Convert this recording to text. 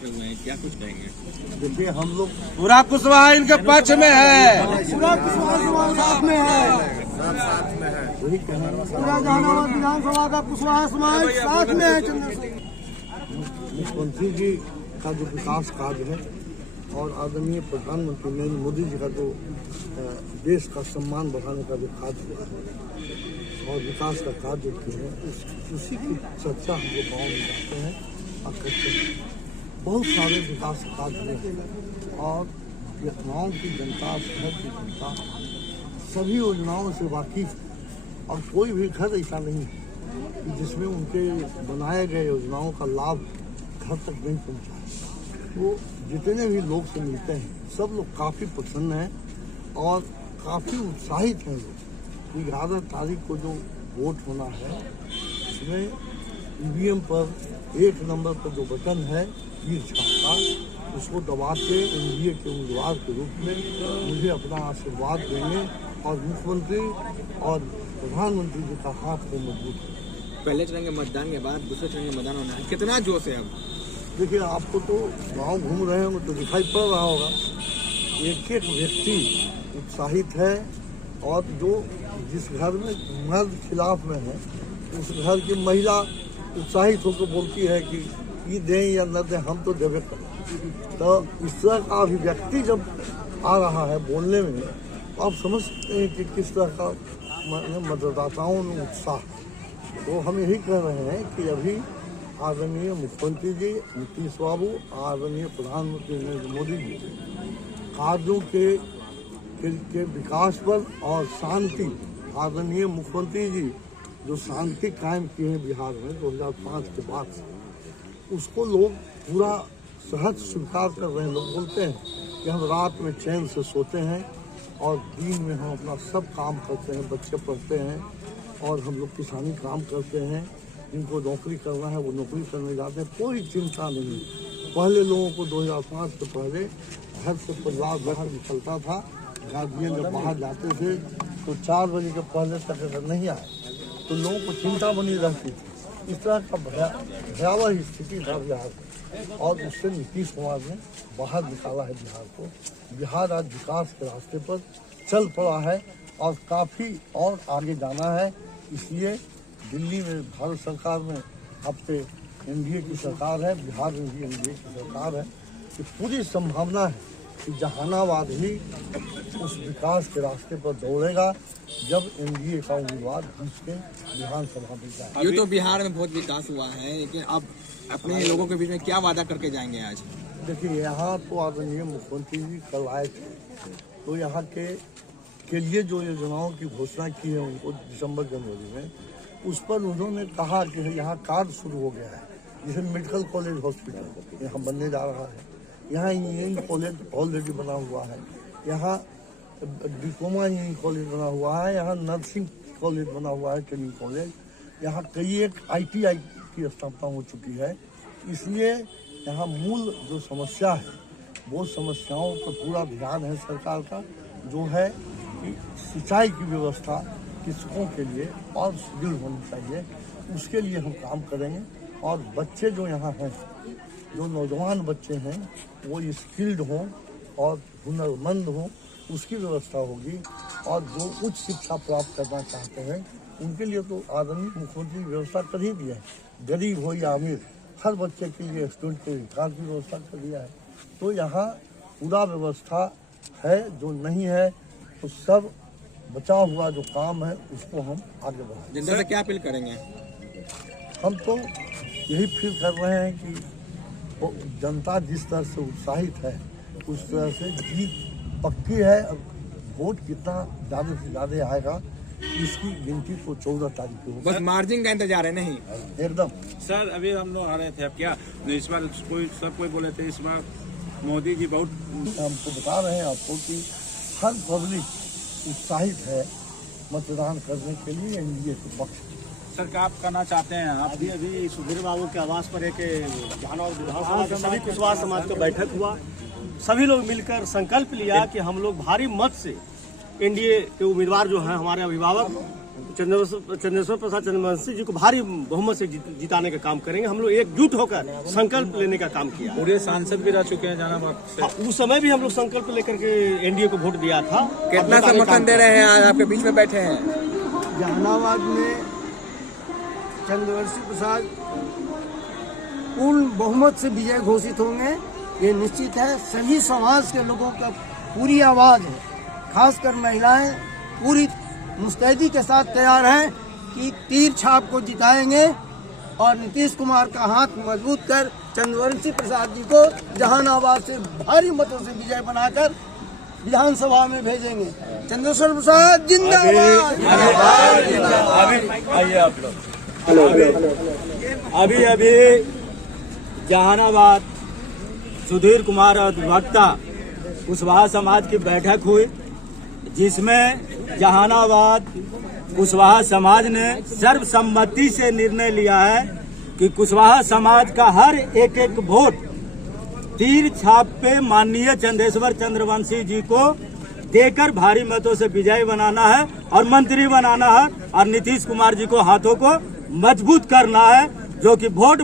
बैठे हुए हैं, क्या कुछ कहेंगे? देखिए, हम लोग पूरा कुशवाहा इनके पक्ष में है, पूरा कुशवाहा साथ में है, साथ में है। वही कहना पूरा जहानाबाद विधानसभा का कुशवाहा समाज साथ में है। मुख्यमंत्री जी का जो विकास कार्य है और आदरणीय प्रधानमंत्री नरेंद्र मोदी जी का जो देश का सम्मान बढ़ाने का जो कार्य हुआ है और विकास का कार्य किए हैं, उसी की चर्चा हम लोग गाँव में जाते हैं और करते हैं। बहुत सारे विकास कार्य हैं और गाँव की जनता, शहर की जनता सभी योजनाओं से वाकिफ है और कोई भी घर ऐसा नहीं है कि जिसमें उनके बनाए गए योजनाओं का लाभ घर तक नहीं पहुँचा है। वो जितने भी लोग से मिलते हैं सब लोग काफ़ी प्रसन्न हैं और काफ़ी उत्साहित हैं लोग। 11 तारीख को जो वोट होना है उसमें ईवीएम पर 1 नंबर पर जो बटन है तीर छाप का, उसको दबा के एनडीए के उम्मीदवार के रूप में मुझे अपना आशीर्वाद देंगे और मुख्यमंत्री और प्रधानमंत्री जी का हाथ को मजबूत करेंगे। पहले चरण के मतदान के बाद दूसरे चरण के मतदान होना है, कितना जोश है अब? देखिए, आपको तो गांव घूम रहे होंगे तो दिखाई पड़ रहा होगा, एक एक व्यक्ति उत्साहित है और जो जिस घर में मर्द खिलाफ में है उस घर की महिला उत्साहित होकर बोलती है कि ये दें या न दें, हम तो देवे करें। तो इस तरह का अभिव्यक्ति जब आ रहा है बोलने में, तो आप समझ सकते हैं कि किस तरह का मतदाताओं में उत्साह। तो हम यही कह रहे हैं कि अभी आदरणीय मुख्यमंत्री जी नीतीश बाबू, आदरणीय प्रधानमंत्री नरेंद्र मोदी जी कार्यों के विकास पर और शांति, आदरणीय मुख्यमंत्री जी जो शांति कायम किए हैं बिहार में 2005 के बाद से, उसको लोग पूरा सहज स्वीकार कर रहे हैं। लोग बोलते हैं कि हम रात में चैन से सोते हैं और दिन में हम अपना सब काम करते हैं, बच्चे पढ़ते हैं और हम लोग किसानी काम करते हैं। जिनको नौकरी करना है वो नौकरी करने जाते हैं, कोई चिंता नहीं। पहले लोगों को 2005 से पहले घर से परिवार बाहर निकलता था, गार्जियन जब बाहर जाते थे तो 4 बजे के पहले तक अगर नहीं आए तो लोगों को चिंता बनी रहती थी। इस तरह का भयावह स्थिति था बिहार में और उससे नीतीश कुमार ने बाहर निकाला है बिहार को। बिहार आज विकास के रास्ते पर चल पड़ा है और काफ़ी और आगे जाना है। इसलिए दिल्ली में भारत सरकार में अब से एनडीए की सरकार है, बिहार में भी एनडीए की सरकार है। कि पूरी संभावना है कि जहानाबाद ही उस विकास के रास्ते पर दौड़ेगा जब एनडीए का उम्मीदवार जीत के विधानसभा में जाए। ये तो बिहार में बहुत विकास हुआ है, लेकिन अब अपने लोगों के बीच में क्या वादा करके जाएंगे आज? देखिए, यहाँ तो आदरणीय मुख्यमंत्री जी कल आए थे, तो यहाँ के लिए जो योजनाओं की घोषणा की है उनको दिसंबर जनवरी में, उस पर उन्होंने कहा कि यहाँ कार्य शुरू हो गया है। जैसे मेडिकल कॉलेज हॉस्पिटल यहाँ बनने जा रहा है, यहाँ इंजीनियरिंग कॉलेज ऑलरेडी बना हुआ है, यहाँ डिप्लोमा इंजीनियरिंग कॉलेज बना हुआ है, यहाँ नर्सिंग कॉलेज बना हुआ है, ट्रेनिंग कॉलेज, यहाँ कई एक ITI की स्थापना हो चुकी है। इसलिए यहाँ मूल जो समस्या है वो समस्याओं पर पूरा ध्यान है सरकार का, जो है कि सिंचाई की व्यवस्था कृषकों के लिए और सुदृढ़ होनी चाहिए। उसके लिए हम काम करेंगे और बच्चे जो यहाँ हैं, जो नौजवान बच्चे हैं, वो स्किल्ड हों और हुनरमंद हों, उसकी व्यवस्था होगी। और जो उच्च शिक्षा प्राप्त करना चाहते हैं उनके लिए तो आदरणीय मुख्यमंत्री व्यवस्था कर ही दिया है। गरीब हो या अमीर, हर बच्चे के लिए स्टूडेंट क्रेडिट कार्ड की व्यवस्था कर दिया है। तो यहाँ पूरा व्यवस्था है, जो नहीं है तो सब बचा हुआ जो काम है उसको हम आगे बढ़ाएं। जनता से क्या अपील करेंगे? हम तो यही फील कर रहे हैं कि जनता जिस तरह से उत्साहित है उस तरह से जीत पक्की है। अब वोट कितना ज़्यादा से ज़्यादा आएगा इसकी गिनती तो 14 तारीख को होगी। बस मार्जिन का इंतजार है, नहीं एकदम। सर, अभी हम लोग आ रहे थे, अब क्या इस बार कोई बोले थे इस बार मोदी जी बहुत, हमको बता रहे हैं आपको कि हर पब्लिक उत्साहित है मतदान करने के लिए एनडीए के पक्ष। सर, क्या आप करना चाहते हैं? आप अभी सुधीर बाबू के आवास पर एक जहानाबाद विधानसभा के सभी कुशवाहा समाज का बैठक हुआ। सभी लोग मिलकर संकल्प लिया कि हम लोग भारी मत से एनडीए के उम्मीदवार जो हैं, हमारे अभिभावक चंद्रेश्वर प्रसाद चंद्रवंशी जी को भारी बहुमत से जिताने का काम करेंगे। हम लोग एकजुट होकर संकल्प लेने का काम किया। पूरे सांसद भी रह चुके हैं जहानाबाद से। उस समय भी हम लोग संकल्प लेकर के एनडीए को वोट दिया था। कितना समर्थन दे रहे हैं? आज आपके बीच में बैठे हैं। जहानाबाद में चंद्रवंशी प्रसाद पूर्ण बहुमत से विजय घोषित होंगे, ये निश्चित है। सभी समाज के लोगों का पूरी आवाज है, खासकर महिलाएं पूरी मुस्तैदी के साथ तैयार हैं कि तीर छाप को जिताएंगे और नीतीश कुमार का हाथ मजबूत कर चंद्रवंशी प्रसाद जी को जहानाबाद से भारी मतों से विजय बनाकर विधानसभा में भेजेंगे। चंद्रशेखर प्रसाद जिंदाबाद। आइए आप लोग। अभी जहानाबाद सुधीर कुमार अधिवक्ता कुशवाहा समाज की बैठक हुई, जिसमें जहानाबाद कुशवाहा समाज ने सर्वसम्मति से निर्णय लिया है कि कुशवाहा समाज का हर एक वोट तीर छाप पे माननीय चंद्रेश्वर चंद्रवंशी जी को देकर भारी मतों से विजयी बनाना है और मंत्री बनाना है और नीतीश कुमार जी को हाथों को मजबूत करना है, जो कि वोट